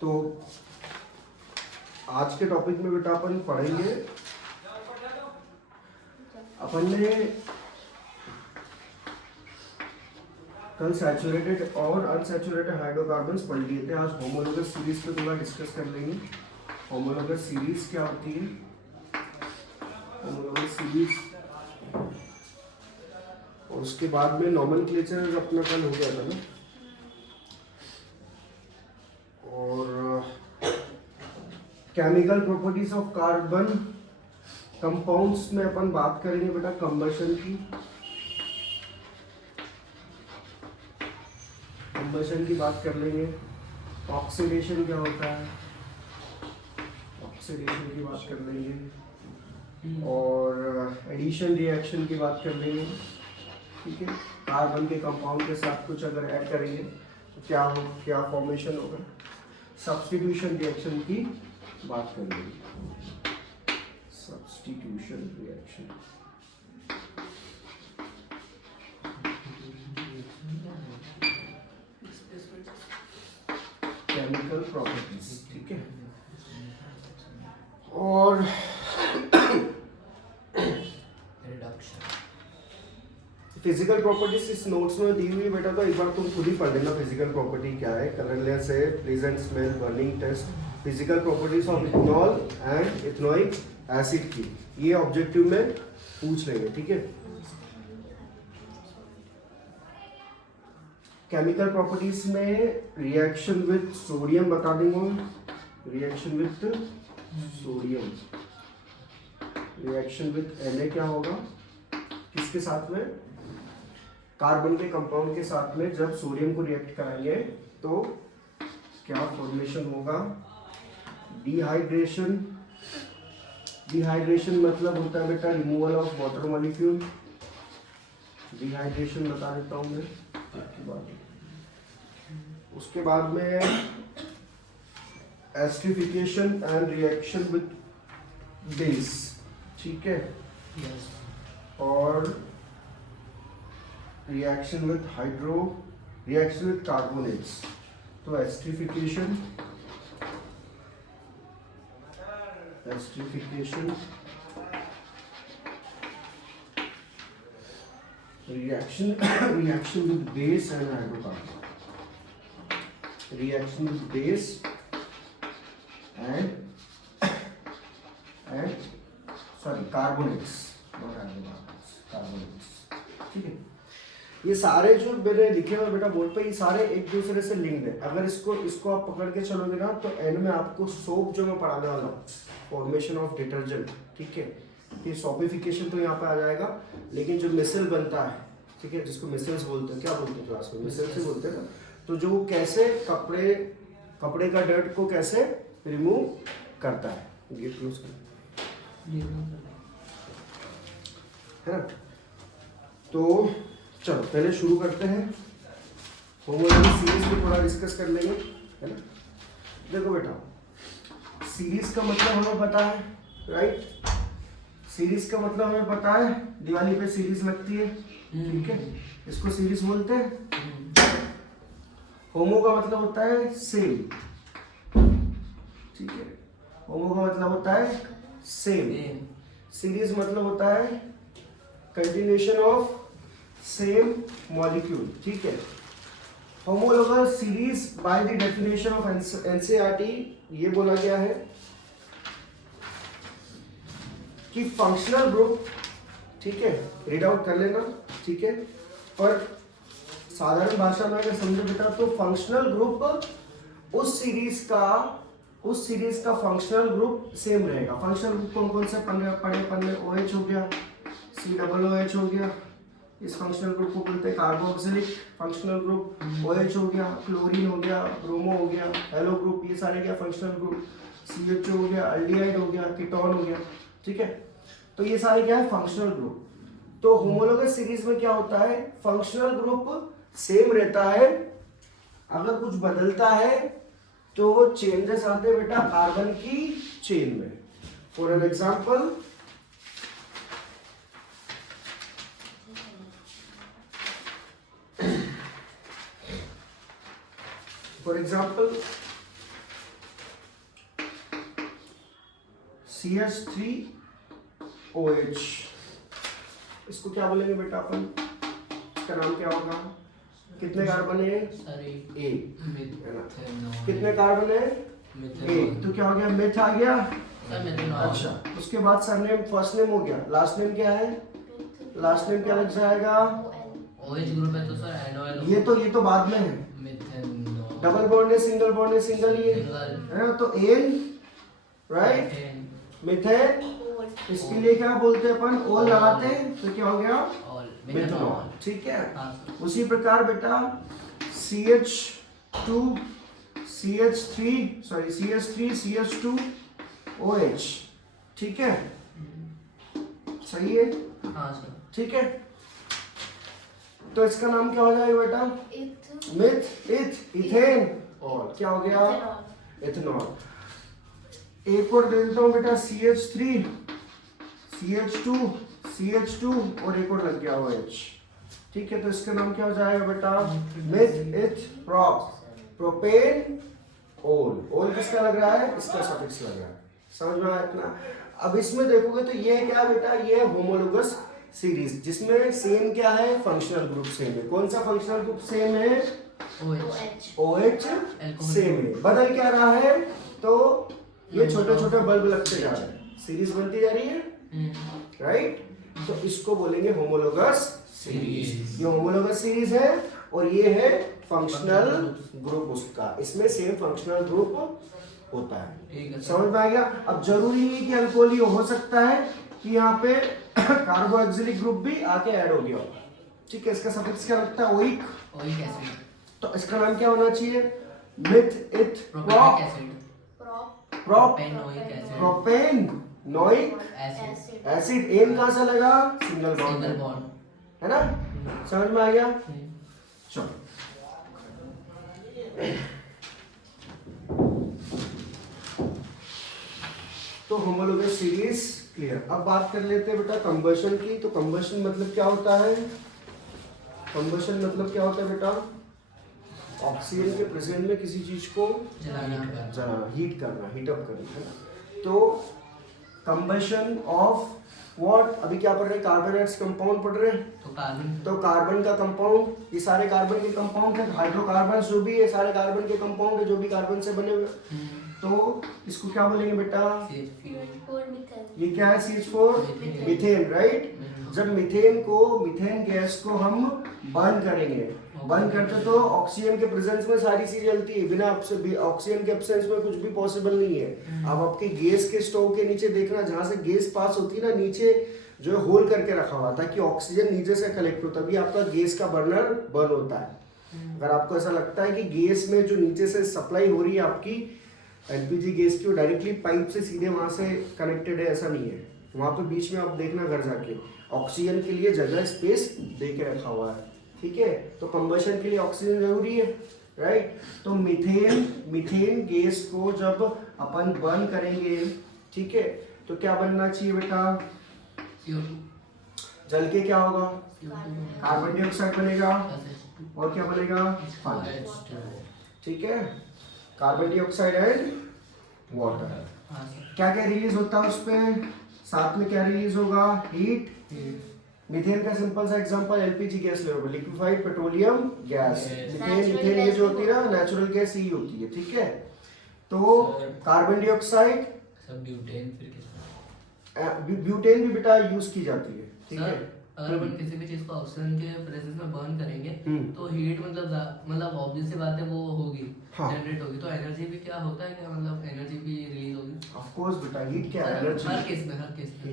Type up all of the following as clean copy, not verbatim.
तो आज के टॉपिक में बेटा अपन पढ़ेंगे, अपन ने कल सैचुरेटेड और अनसैचुरेटेड हाइड्रोकार्बन्स पढ़ लिए थे। आज होमोलोगस सीरीज पे थोड़ा डिस्कस कर लेंगे। होमोलोगस सीरीज क्या होती है, होमोलोगस सीरीज, और उसके बाद में नॉमेनक्लेचर अपना कल हो गया था ना। और chemical properties of carbon compounds में अपन बात करेंगे बेटा कंबशन की, कंबशन की बात कर लेंगे। ऑक्सीडेशन क्या होता है, ऑक्सीडेशन की बात कर लेंगे, और एडिशन रिएक्शन की बात कर लेंगे। ठीक है, कार्बन के कंपाउंड के साथ कुछ अगर ऐड करेंगे तो क्या फॉर्मेशन होगा। सब्स्टिट्यूशन रिएक्शन की बात कर लेंगे, सब्स्टिट्यूशन रिएक्शन। केमिकल प्रॉपर्टीज, ठीक है। और फिजिकल प्रॉपर्टीज इस नोट्स में दी हुई बेटा, तो एक बार तुम खुद ही पढ़ लेना फिजिकल प्रॉपर्टी क्या है। कलरलेस है, pleasant smell, burning taste, physical properties of ethanol and ethanoic acid की, ये ऑब्जेक्टिव में पूछ लेंगे। ठीक है, केमिकल प्रॉपर्टीज में रिएक्शन विद सोडियम बता देंगे, reaction with sodium, reaction with Na क्या होगा, किसके साथ में, कार्बन के कंपाउंड के साथ में जब सोडियम को रिएक्ट कराएंगे तो क्या फॉर्मेशन होगा। डिहाइड्रेशन, डिहाइड्रेशन मतलब होता है बेटा removal of water molecule, dehydration बता देता हूं मैं आपकी बात। उसके बाद में esterification and reaction with base, ठीक है, और reaction with reaction with carbonates. तो esterification, reaction with base and hydrocarbon, reaction with base and carbonates, carbonates. ठीक है, ये सारे जो मैंने लिखे हुए बेटा बोर्ड पे, ये सारे एक दूसरे से लिंक्ड है। अगर इसको आप पकड़ के चलोगे ना तो एंड में आपको सोप जो मैं पढ़ाने वाला हूँ, फॉर्मेशन ऑफ डिटर्जेंट, ठीक है, ये सोपिफिकेशन तो यहाँ पे आ जाएगा, लेकिन जो मिसल बनता है, ठीक है, जिसको मिसल्स बोलते हैं, क्या बोलते हैं क्लास में, मिसल्स ही बोलते हैं ना। तो जो कैसे कपड़े का डर्ट को कैसे रिमूव करता है, गेट क्लोज कर, है ना। तो चलो पहले शुरू करते हैं, होमोलॉजी सीरीज को थोड़ा डिस्कस कर लेंगे, है ना। देखो बेटा, सीरीज का मतलब हमें पता है, राइट, सीरीज का मतलब हमें पता है, दिवाली पे सीरीज लगती है, ठीक है, इसको सीरीज बोलते हैं। होमो का मतलब होता है सेम, ठीक है, होमो का मतलब होता है सेम, सीरीज मतलब होता है कंटिन्यूएशन ऑफ सेम मॉलिक्यूल, ठीक है। Homologous series by the definition of NCERT ये बोला गया है कि फंक्शनल ग्रुप, ठीक है, रीड आउट कर लेना, ठीक है, पर साधारण भाषा में अगर समझो बेटा तो फंक्शनल ग्रुप उस सीरीज का फंक्शनल ग्रुप सेम रहेगा। फंक्शनल ग्रुप कौन कौन से पढ़े, OH हो गया, COOH हो गया, इस फंक्शनल ग्रुप को बोलते हैं कार्बोक्सिलिक फंक्शनल ग्रुप, OH हो गया, क्लोरीन हो गया, ब्रोमो हो गया, हेलो ग्रुप, ये सारे क्या फंक्शनल ग्रुप, CHO हो गया, अल्डिहाइड हो गया, कीटोन हो गया, ठीक है। तो ये सारे क्या है फंक्शनल ग्रुप। तो होमोलोगस सीरीज में क्या होता है, फंक्शनल ग्रुप सेम रहता है, अगर कुछ बदलता है तो वो चेंजेस आते हैं बेटा कार्बन की चेन में। For an example, CH3OH। इसको क्या बोलेंगे बेटा अपन? इसका नाम क्या होगा? कितने कार्बन है? एक, है ना? कितने कार्बन है? एक। तो क्या हो गया? मिथ आ गया। अच्छा, उसके बाद सरनेम, फर्स्ट नेम हो गया, लास्ट नेम क्या है? लास्ट नेम क्या लग जाएगा? OH ग्रुप है तो सर NOL। ये तो बाद में है। डबल बॉन्ड है, सिंगल बॉन्ड है, सिंगल ही है ना? तो एन, राइट, मिथेन। इसके लिए क्या बोलते हैं अपन? ओल लगाते हैं तो क्या हो गया? मिथेनॉल। ठीक है। उसी प्रकार बेटा CH3CH2OH, ठीक है, सही है? हाँ सर। ठीक है, तो इसका नाम क्या हो जाएगा बेटा? इथेन, और क्या हो गया? इथेनॉल। एक और दे देता हूँ बेटा, CH2 और एक और लग गया OH। ठीक है, तो इसका नाम क्या हो जाएगा बेटा? प्रोपेन ओल किसका लग रहा है? इसका सफिक्स लग रहा है। समझ में आया इतना? अब इसमें देखोगे तो ये क्या बेटा? ये होमोलोगस सीरीज, जिसमें सेम क्या है? फंक्शनल ग्रुप सेम है। कौन सा फंक्शनल ग्रुप सेम है? OH सेम है। बदल क्या रहा है? तो ये छोटे छोटे बल्ब लगते जा रहे हैं, सीरीज बनती जा रही है, राइट? तो इसको बोलेंगे होमोलोगस सीरीज। ये होमोलोगस सीरीज है और ये है फंक्शनल ग्रुप उसका। इसमें सेम फंक्शनल ग्रुप होता है। समझ में आ गया? अब जरूरी नहीं कि अल्कोहल ही हो सकता है कि यहाँ पे कार्बोक्सिलिक ग्रुप भी आके ऐड हो गया। ठीक है, इसका सफिक्स क्या लगता है? Oic acid. तो इसका नाम क्या होना चाहिए? Propanoic acid. एन कहां से लगा? सिंगल बॉन्ड, है ना? समझ में आ गया? चलो, तो होमोलोगस सीरीज क्लियर। अब बात कर लेते हैं बेटा कंबशन की। तो कंबशन मतलब क्या होता है? कंबशन मतलब क्या होता है बेटा? ऑक्सीजन के प्रेजेंस में किसी चीज को जलाना, हीट करना, हीटअप करना, है ना? तो कंबशन ऑफ व्हाट? अभी क्या पढ़ रहे हैं? कार्बोनेट्स कंपाउंड पढ़ रहे हैं। तो कार्बन का कंपाउंड, ये सारे कार्बन के कंपाउंड है। हाइड्रोकार्बन जो भी है सारे कार्बन के कंपाउंड है, जो भी कार्बन से बने हुए। तो इसको क्या बोलेंगे बेटा? ये क्या है? CH4 methane, right? जब मीथेन गैस को हम बर्न करेंगे, बर्न करते तो ऑक्सीजन के प्रेजेंस में सारी चीजें जलती है, बिना ऑक्सीजन के एब्सेंस में कुछ भी पॉसिबल नहीं है। अब आपके गैस के स्टोव के नीचे देखना, जहां से गैस पास होती है ना, नीचे जो है होल करके रखा हुआ था कि ऑक्सीजन नीचे से कलेक्ट हो, तभी आपका गैस का बर्नर बर्न होता है। अगर आपको ऐसा लगता है कि गैस में जो नीचे से सप्लाई हो रही है आपकी एलपीजी गैस की, वो डायरेक्टली पाइप से सीधे वहां से कनेक्टेड है, ऐसा नहीं है। वहां पे बीच में आप देखना घर जाके, ऑक्सीजन के लिए जगह स्पेस दे के रखा हुआ है। ठीक है, तो कंबशन के लिए ऑक्सीजन जरूरी है, राइट? तो मीथेन गैस को जब अपन बर्न करेंगे, ठीक है, तो क्या बनना चाहिए बेटा? जल के क्या होगा? कार्बन डाइऑक्साइड बनेगा और क्या बनेगा? पानी। ठीक है, कार्बन डाइऑक्साइड एंड वाटर। क्या क्या रिलीज होता है उस पे? साथ में क्या रिलीज होगा? हीट। मीथेन का सिंपल सा एग्जांपल एलपीजी गैस ले लो, लिक्विफाइड पेट्रोलियम गैस। मीथेन ये जो होती है ना, नेचुरल गैस ही होती है। ठीक है, तो कार्बन डाइऑक्साइड, ब्यूटेन भी बेटा यूज की जाती है। ठीक है, अगर अपन किसी भी चीज को ऑक्सीजन के प्रेजेंस में बर्न करेंगे तो हीट मतलब ऑब्वियस सी बात है वो होगी, जनरेट होगी। तो एनर्जी भी क्या होता है, क्या मतलब एनर्जी भी रिलीज होगी? ऑफ कोर्स बेटा, हीट क्या है? एनर्जी।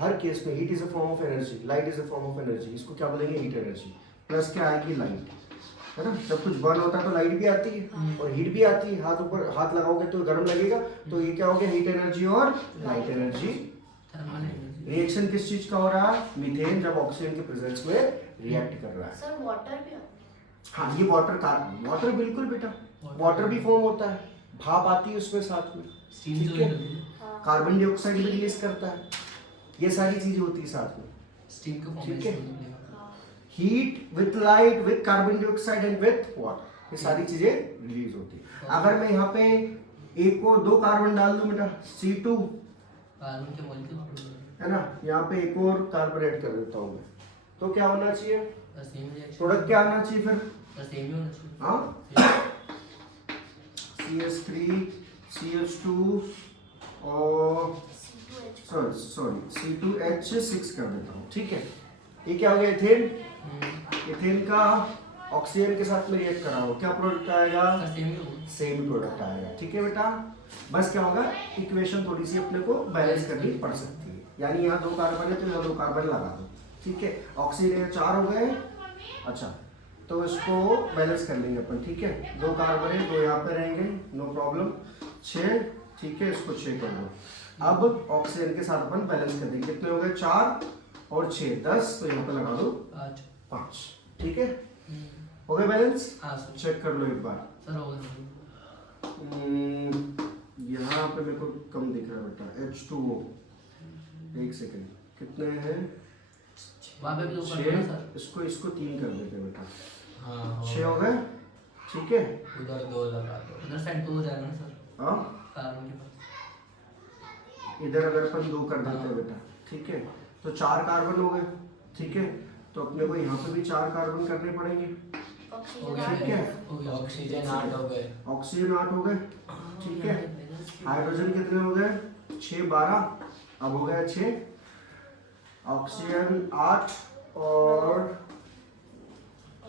हर केस में heat is a form of energy, light is a form of energy. इसको क्या बोलेंगे? Heat energy. प्लस क्या आएगी? लाइट, है ना? जब कुछ बर्न होता है तो लाइट भी आती है और हीट भी आती है। हाथ ऊपर हाथ लगाओगे तो गर्म लगेगा, तो ये क्या हो गया? हीट एनर्जी और लाइट एनर्जी। रिएक्शन किस चीज का हो रहा है? मीथेन जब ऑक्सीजन के प्रेजेंस में रिएक्ट कर रहा है। सर वाटर भी? हाँ, ये वाटर बिल्कुल बेटा, वाटर भी फॉर्म होता है, भाप आती है उसमें साथ में। ठीक है, कार्बन डाइऑक्साइड भी रिलीज करता है, ये सारी चीजें होती है साथ में। स्टीम का ठीक है, heat with light with carbon dioxide and with water, ये सारी चीजें रिलीज होती है। अगर मैं यहाँ पे एक को 2 कार्बन डाल दूं बेटा, C2 कार्बन के मॉलिक्यूल है ना। यहाँ पे एक और कार्बन ऐड कर देता हूँ मैं, तो क्या होना चाहिए, सेम रिएक्शन, प्रोडक्ट क्या आना चाहिए फिर, सेम ही होना चाहिए। हाँ, CH3 CH2 और सॉरी C2H6 कर देता हूँ, ठीक है। ये क्या हो गया, एथेन। एथेन का ऑक्सीजन के साथ में रिएक्ट करा हो, क्या प्रोडक्ट आएगा, सेम ही होगा। सेम प्रोडक्ट आएगा, ठीक है बेटा। बस क्या होगा, इक्वेशन थोड़ी सी अपने को बैलेंस करनी पड़ सकती है, यानी यहाँ 2 कार्बन है तो यहाँ 2 कार्बन लगा दो, ठीक है। ऑक्सीजन 4 हो गए, अच्छा, तो इसको बैलेंस कर लेंगे अपन, ठीक है। 2 कार्बन है, 2 यहाँ पे रहेंगे, नो प्रॉब्लम। 6, ठीक है, इसको 6 कर दो। अब ऑक्सीजन के साथ अपन बैलेंस कर देंगे, कितने हो गए, 4 और 6 10, तो यहाँ पे लगा दो 5, ठीक है। हो गए बैलेंस, हाँ सर। चेक कर लो एक बार। सर हो गया। यहाँ पे मेरे को कम दिख रहा है बेटा, H2O, एक सेकेंड, कितने हैं, वहाँ पे भी 2 कर 6, देना सर। इसको 3 कर देते हैं बेटा, हाँ 6 हो गए, ठीक है। उधर 2 लगा दो, उधर साइड 2 हो जाएगा ना सर, हाँ, कार्बन के पास। इधर अगर अपन 2 कर देते हैं बेटा, ठीक है, तो 4 कार्बन हो गए, ठीक है। तो अपने को यहाँ पे भी 4 कार्बन करने पड़ेंगे, हो गया, ठीक है। हो गया। ऑक्सीजन 8 हो गए, ऑक्सीजन 8 हो गए, ठीक है। हाइड्रोजन कितने हो गए, 6 12, अब हो गया 6, ऑक्सीजन 8 और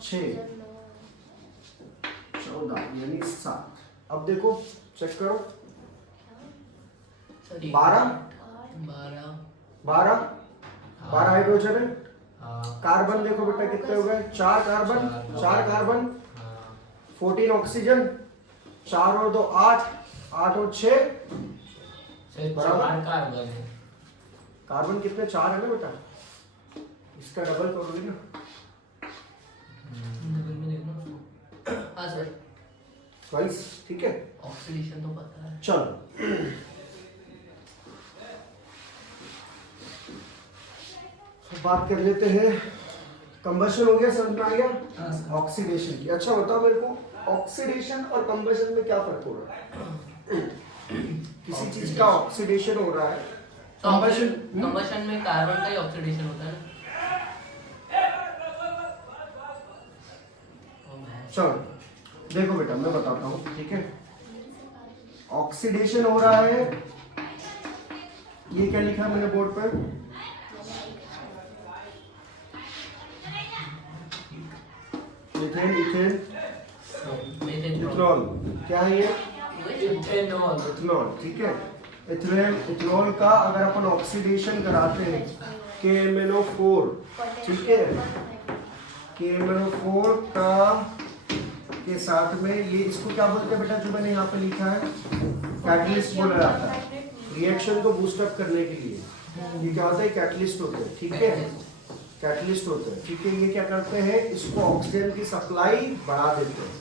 6 14, यानी 7। अब देखो, चेक करो, सर, एक 12 12 हाइड्रोजन है, हाँ, कार्बन देखो बेटा कितने हो गए, 4 कार्बन, 4 कार्बन, हाँ, 14 ऑक्सीजन, 4 और 2 8, 8 और 6 सिर्फ बराबर। 4 कार्बन है। कार्बन कितने, 4 है ना बेटा, इसका डबल करोगे ना, डबल में देखना। हाँ सर, 22, ठीक है। ऑक्सीडेशन तो पता है। चलो तो बात कर लेते हैं, कंबशन हो गया, समझ में आ गया, हाँ सर। ऑक्सीडेशन की। अच्छा बताओ मेरे को, ऑक्सीडेशन और कंबशन में क्या फर्क हो रहा है, किसी चीज का ऑक्सीडेशन हो रहा है, तो कंबशन, कंबशन में कार्बन का ही ऑक्सीडेशन होता है ना। चलो देखो बेटा मैं बताता हूँ, ठीक है। ऑक्सीडेशन हो रहा है, ये क्या लिखा है मैंने बोर्ड पर, इथेन इथेन इथेनॉल, क्या है ये, इथेनॉल, इथेनॉल, ठीक है। इथेनॉल का अगर अपन ऑक्सीडेशन कराते हैं KMnO4, ठीक है, KMnO4 का के साथ में ये, इसको क्या बोलते हैं बेटा, जो मैंने यहाँ पे लिखा है, कैटलिस्ट बोला जाता है, रिएक्शन को बूस्ट अप करने के लिए। ये क्या होता है, कैटलिस्ट होते हैं, ठीक है, कैटलिस्ट होते हैं, ठीक है। ये क्या करते हैं, इसको ऑक्सीजन की सप्लाई बढ़ा देते हैं।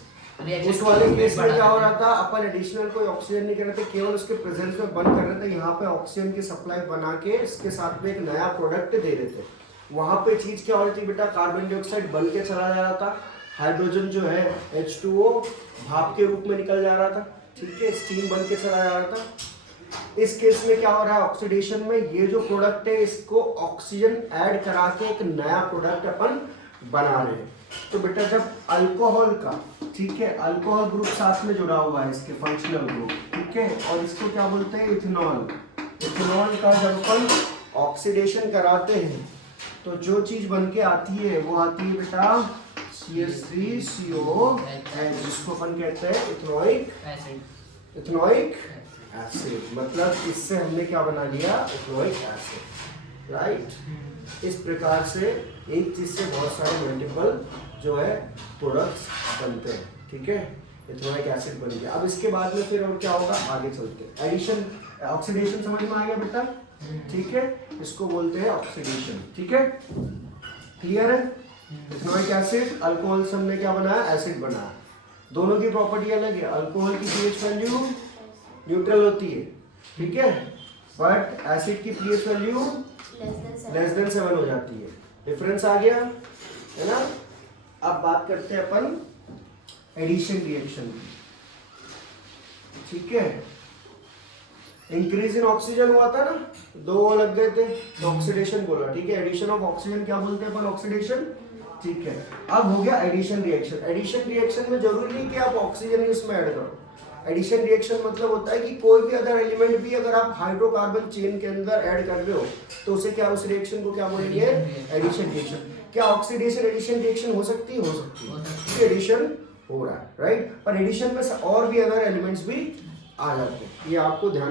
उस वाले केस में क्या हो रहा था, अपन एडिशनल कोई ऑक्सीजन नहीं कर रहे थे, केवल उसके प्रेजेंस में बंद कर रहे थे। यहाँ पे ऑक्सीजन की सप्लाई बना के इसके साथ में एक नया प्रोडक्ट दे रहे थे। वहां पे चीज क्या हो रही थी बेटा, कार्बन डाइऑक्साइड बन के चला जा रहा था, हाइड्रोजन जो है H2O भाप के रूप में निकल जा रहा था, ठीक है, स्टीम बन के चला जा रहा था। इस केस में क्या हो रहा है, ऑक्सीडेशन में ये जो प्रोडक्ट है इसको ऑक्सीजन ऐड करा के एक नया प्रोडक्ट अपन बना रहे हैं। तो बेटा जब अल्कोहल का, ठीक है, अल्कोहल ग्रुप साथ में जुड़ा हुआ है, इसके फंक्शनल ग्रुप, ठीक है, और इसको क्या बोलते हैं, इथेनॉल। इथेनॉल का जब अपन ऑक्सीडेशन कराते हैं तो जो चीज बन के आती है वो आती है बेटा CH3COOH, जिसको अपन कहते हैं इथेनोइक एसिड। Ethanoic acid. मतलब इससे हमने क्या बना लिया, इथेनोइक एसिड, राइट। इस प्रकार से एक चीज से बहुत सारे मल्टीपल जो है प्रोडक्ट्स बनते हैं, ठीक है, इथेनोइक एसिड बन गया। अब इसके बाद में फिर और क्या होगा, आगे चलते हैं। एडिशन, ऑक्सीडेशन समझ में आ गया बेटा, ठीक है, इसको बोलते हैं ऑक्सीडेशन, ठीक है, क्लियर है। इथेनोइक एसिड, अल्कोहल से हमने क्या बनाया, एसिड बनाया। दोनों की प्रॉपर्टी अलग है, अल्कोहल की पीएच वैल्यू न्यूट्रल होती है, ठीक है, बट एसिड की पीएच वैल्यू लेस देन 7 हो जाती है। डिफरेंस आ गया है ना। अब बात करते हैं अपन एडिशन रिएक्शन की, ठीक है। इंक्रीज इन ऑक्सीजन हुआ था ना, 2 लग गए थे तो ऑक्सीडेशन बोला, ठीक है। एडिशन ऑफ ऑक्सीजन क्या बोलते हैं अपन, ऑक्सीडेशन, ठीक है। अब हो गया एडिशन रिएक्शन। एडिशन रिएक्शन में जरूरी नहीं कि आप ऑक्सीजन ही उसमें ऐड करो। एडिशन रिएक्शन मतलब होता है कि कोई भी अदर एलिमेंट भी अगर आप हाइड्रोकार्बन चेन के अंदर ऐड कर रहे हो तो उसे क्या, उस रिएक्शन को क्या बोलेंगे, एडिशन रिएक्शन। क्या ऑक्सीडेशन एडिशन रिएक्शन हो सकती है, हो सकती है, एडिशन हो रहा है, राइट। पर एडिशन में और भी अदर एलिमेंट्स भी आ जाते हैं, ये आपको ध्यान